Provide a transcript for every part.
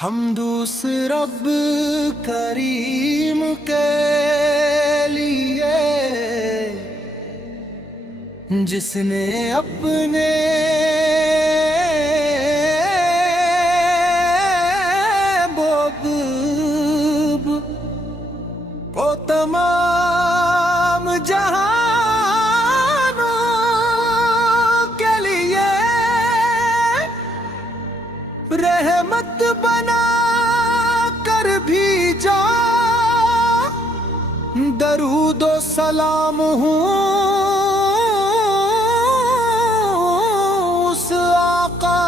حمد اس رب کریم کے لیے جس نے اپنے محبوب کو تمام جہانوں کے لیے رحمت بنا کر بھیجا۔ درود و سلام ہوں اس آقا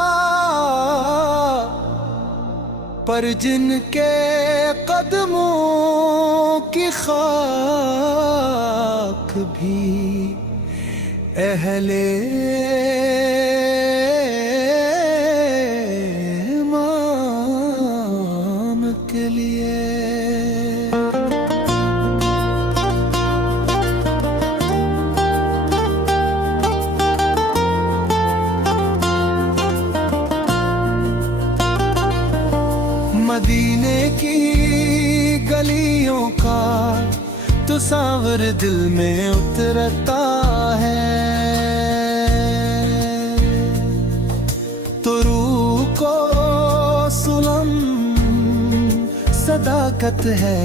پر جن کے قدموں کی خاک بھی اہل ایمان کے لیے۔ مدینے کی گلیوں کا تصور دل میں اترتا ہے تو روح کو سلم صداقت ہے۔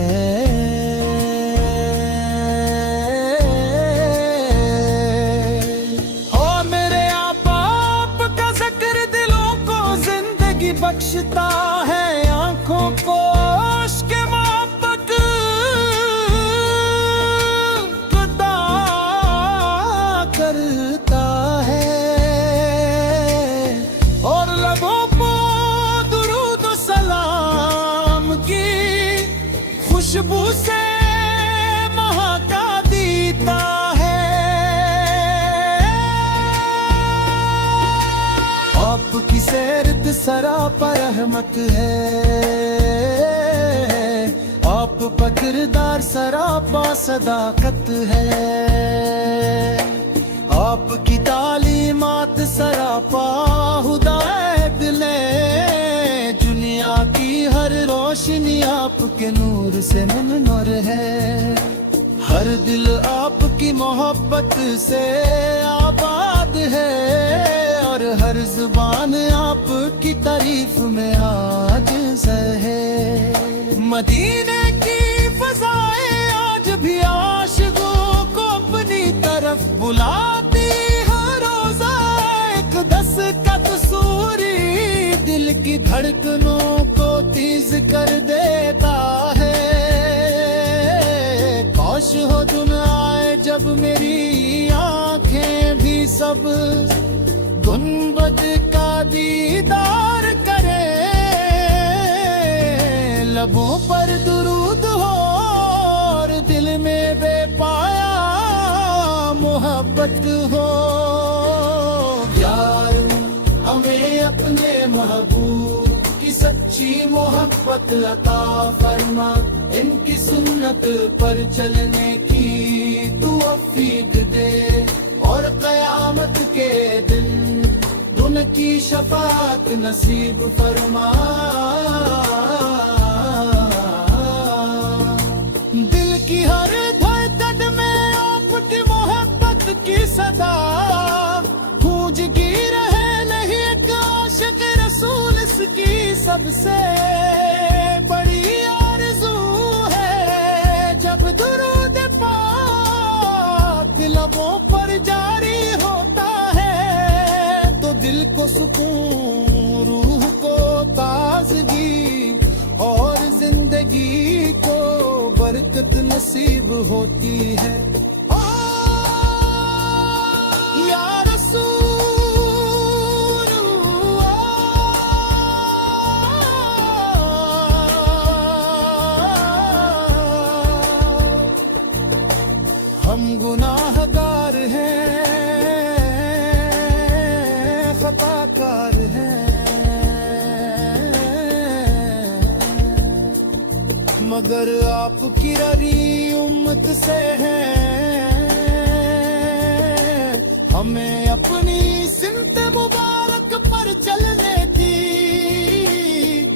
اور میرے آپ کا ذکر دلوں کو زندگی بخشتا ہے، آنکھوں کو عشق محبت عطا کرتا ہے، اور لبوں کو درود و سلام کی خوشبو سے مہکا دیتا ہے۔ آپ کی سیرت سراپا رحمت ہے، آپ کا کردار سراپا صداقت ہے، آپ کی تعلیمات سراپا ہدایت لے۔ دنیا کی ہر روشنی آپ کے نور سے منور ہے، ہر دل آپ کی محبت سے آباد ہے، اور ہر زبان آپ کی تعریف میں عاجز ہے۔ مدینے کی فضائیں آج بھی عاشقوں کو اپنی طرف بلاتی، ہر روزہ ایک دستک سوری دل کی دھڑکنوں کو تیز کر دیتا ہے۔ کاش ہو دن آئے جب میری آنکھیں بھی سب گنبد کا دیدار کرے، لبوں پر درود ہو اور دل میں بے پایا محبت ہو۔ یار ہمیں اپنے محبوب کی سچی محبت عطا فرما، ان کی سنت پر چلنے کی توفیق دے، اور قیامت کے دن ان کی شفاعت نصیب فرما۔ دل کی ہر دھڑکن میں آپ کی محبت کی صدا گونجتی رہے، نہیں ایک عاشق رسول اس کی سب سے بڑی آرزو ہے۔ جب درود پاک لبوں پر جاری ہوتا ہے تو دل کو سکون، روح کو تازگی، اور زندگی کو برکت نصیب ہوتی ہے۔ یا رسول اللہ، ہم گناہ گار ہیں، خطا کار ہیں، مگر آپ کی رری امت سے ہیں، ہمیں اپنی سمت مبارک پر چلنے کی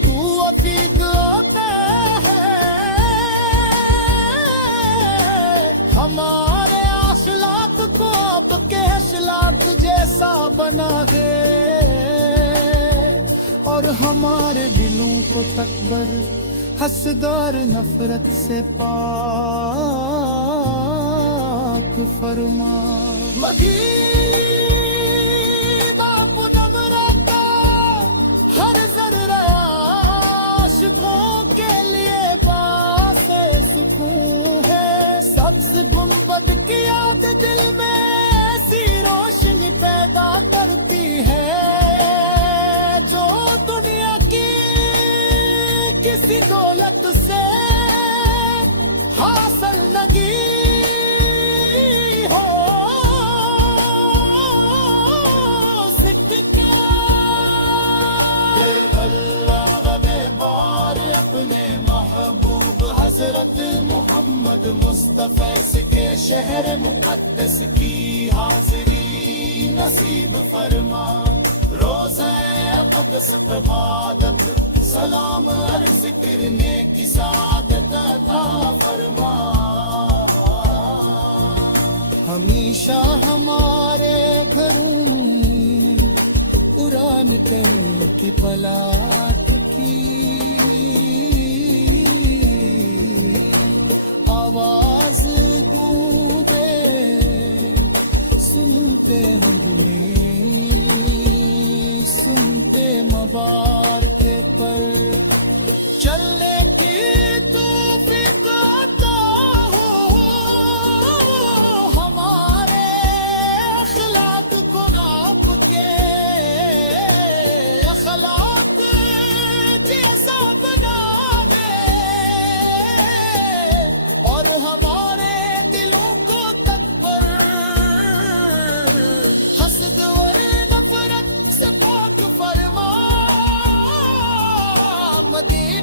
تو ہمارے دلوں کو تکبر حسد اور نفرت سے پاک فرما مجید آپ نمرتا ہر ذرہ عاشقوں کے لیے باعث سکون ہے سبز گنبد کی یاد دل میں ایسی روشنی پیدا کرتی ہے جو دنیا کی کسی دولت سے حاصل نگی ہو سکتا اللہ بے بار اپنے محبوب حضرت محمد مصطفیٰ کے شہر مقدس کی حاضری نصیب فرما روزہ اقدس عبادت سلام عرض کرنے کی سعادت عطا فرما ہمیشہ ہمارے گھروں قرآن کریم کی پلاٹ کی آواز گونجے سنتے ہم سنتے مبارک پر چلنے کی توفیق عطا ہو ہمارے اخلاق کو ناپ کے اخلاق جیسا بناوے اور ہمارے دلوں کو تکبر حسد اور نفرت سے پاک فرما مدینہ